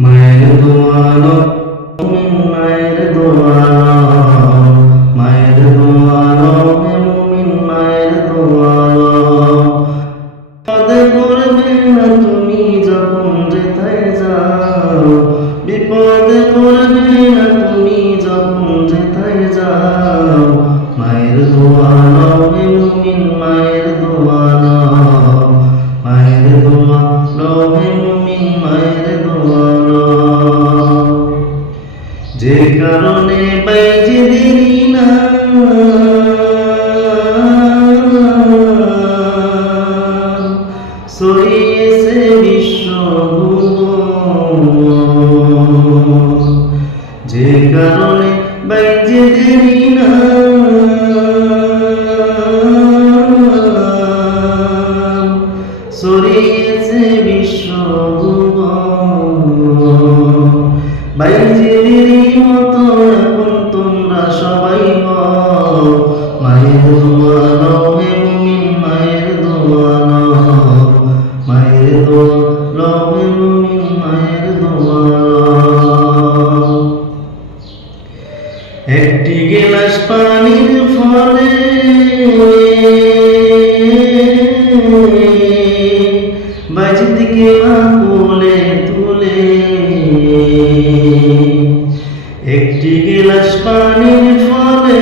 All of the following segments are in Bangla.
মায়ের দোয়ালো মায়ের দোয়ালো মায়ের দোয়ালো মুমিন মায়ের দোয়ালো বিপদে পড়বে না তুমি যখন যেথায় যাও বিপদে পড়বে না তুমি যখন যেথায় যাও মায়ের দোয়ালো মুমিন মায়ের দোয়ালো মায়ের দোয়ালো মুমিন মায়ের দোয়ালো যে কারণে বাইজে দেরি না ছড়িয়েছে বিশ্ব যে কারণে বাইজে দেরি না ছড়িয়েছে বিশ্ব বাইজির মতো এখন তোমরা সবাই হও মায়ের দোয়ালো হে মুমিন মায়ের দোয়ালো মায়ের দোয়ালো হে মুমিন মায়ের দোয়ালো একটি গিলাস পানির ফলে বাইজিকে কোলে তুলে একটি গিলাস পানির ফলে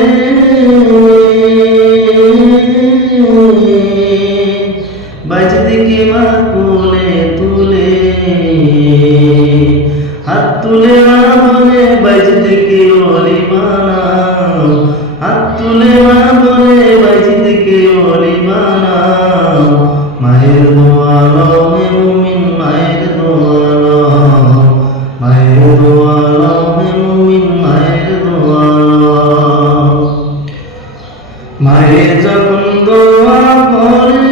বাইজিকে কোলে তুলে হাত তুলে না বলে বাইজিকে ওলি বানাও হাত তুলে না বলে বাইজিকে ওলি বানাও মায়ের দোয়ালো হে মুমিন মায়ের দোয়ালো মায়ের দোয়ালো হে মুমিন মায়ের দোয়ালো মায়ের যখন দোয়া করে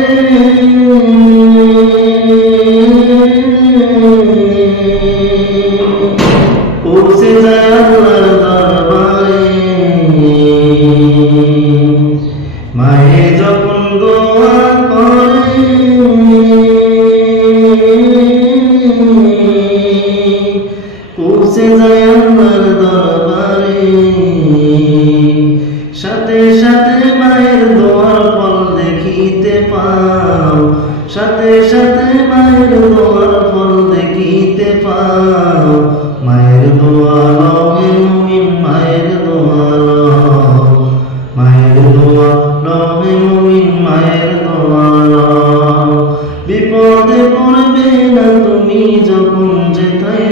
পৌঁছে যায় আল্লাহর দরবারে মায়ের যখন দোয়া করে পৌঁছে যায় আল্লাহর দরবারে সাথে সাথে মায়ের দোয়ার ফল দেখিতে পাও সাথে সাথে মায়ের দোয়ার ফল দেখিতে পাও মায়ের দোয়ালো